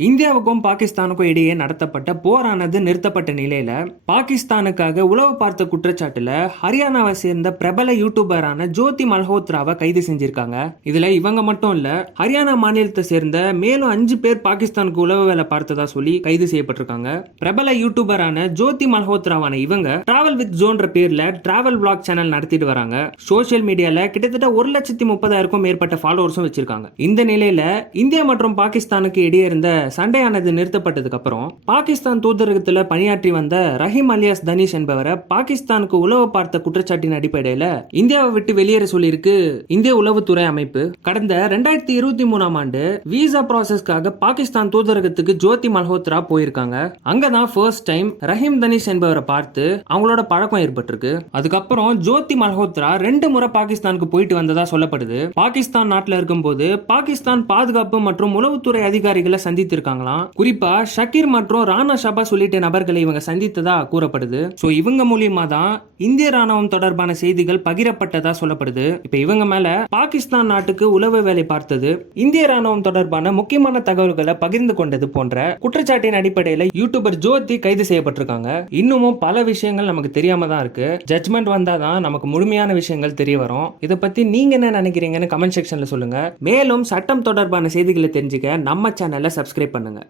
இந்தியாவுக்கும் பாகிஸ்தானுக்கும் இடையே நடத்தப்பட்ட போரானது நிறுத்தப்பட்ட நிலையில பாகிஸ்தானுக்காக உளவு பார்த்த குற்றச்சாட்டுல ஹரியானாவை சேர்ந்த பிரபல யூடியூபரான ஜோதி மல்ஹோத்ராவை கைது செஞ்சிருக்காங்க. இதுல இவங்க மட்டும் இல்ல, ஹரியானா மாநிலத்தை சேர்ந்த மேலும் 5 பேர் பாகிஸ்தானுக்கு உளவு வேலை பார்த்ததா சொல்லி கைது செய்யப்பட்டிருக்காங்க. பிரபல யூடியூபரான ஜோதி மல்ஹோத்ராவான இவங்க டிராவல் வித் ஜோன்ற பேர்ல டிராவல் பிளாக் சேனல் நடத்திட்டு வராங்க. சோசியல் மீடியால கிட்டத்தட்ட 1,30,000க்கும் மேற்பட்ட ஃபாலோவர்ஸும் வச்சிருக்காங்க. இந்த நிலையில இந்தியா மற்றும் பாகிஸ்தானுக்கு இடையே இருந்த சண்டையானது நிறுத்தப்பட்டதுக்கு அப்புறம் பாகிஸ்தான் தூதரகத்தில் பணியாற்றி வந்த ரஹீம் அலியாஸ் தனிஷ் என்பவரை பாகிஸ்தானுக்கு உளவு பார்த்த குற்றச்சாட்டின் அடிப்படையில் இந்தியாவை விட்டு வெளியேற சொல்லியிருக்கு இந்திய உளவுத்துறை அமைப்பு. கடந்த 2023ஆம் ஆண்டு விசா ப்ராசஸ்க்காக பாகிஸ்தான் தூதரகத்துக்கு ஜோதி மல்ஹோத்ரா போயிருக்காங்க. அங்கதான் ஃபர்ஸ்ட் டைம் ரஹீம் தனிஷ் என்பவரை பார்த்து அவங்களோட பழக்கம் ஏற்பட்டிருக்கு. அதுக்கப்புறம் ஜோதி மல்ஹோத்ரா 2 முறை பாகிஸ்தானுக்கு போயிட்டு வந்ததா சொல்லப்படுது. பாகிஸ்தான் நாட்டில் இருக்கும்போது பாகிஸ்தான் பாதுகாப்பு மற்றும் உளவுத்துறை அதிகாரிகளை சந்தித்திருக்காங்களாம். குறிப்பா ஷக்கீர் மற்றும் ராணா ஷபா உள்ளிட்ட நபர்களை இவங்க சந்தித்ததா கூறப்படுது. சோ இவங்க மூலியமா தான் இந்திய ராணுவம் தொடர்பான செய்திகள் பகிரப்பட்டதா சொல்லப்படுது. இப்ப இவங்க மேல பாகிஸ்தான் நாட்டுக்கு உளவு வேலை பார்த்தது, இந்திய ராணுவம் தொடர்பான முக்கியமான தகவல்களை பகிர்ந்து கொண்டது போன்ற குற்றச்சாட்டின் அடிப்படையில் யூடியூபர் ஜோதி கைது செய்யப்பட்டிருக்காங்க. இன்னமும் பல விஷயங்கள் நமக்கு தெரியாம தான் இருக்கு. ஜட்மெண்ட் வந்தாதான் நமக்கு முழுமையான விஷயங்கள் தெரிய வரும். இதை பத்தி நீங்க என்ன நினைக்கிறீங்கன்னு கமெண்ட் செக்ஷன்ல சொல்லுங்க. மேலும் சட்டம் தொடர்பான செய்திகளை தெரிஞ்சுக்க நம்ம சேனலை சப்ஸ்கிரைப் பண்ணுங்க.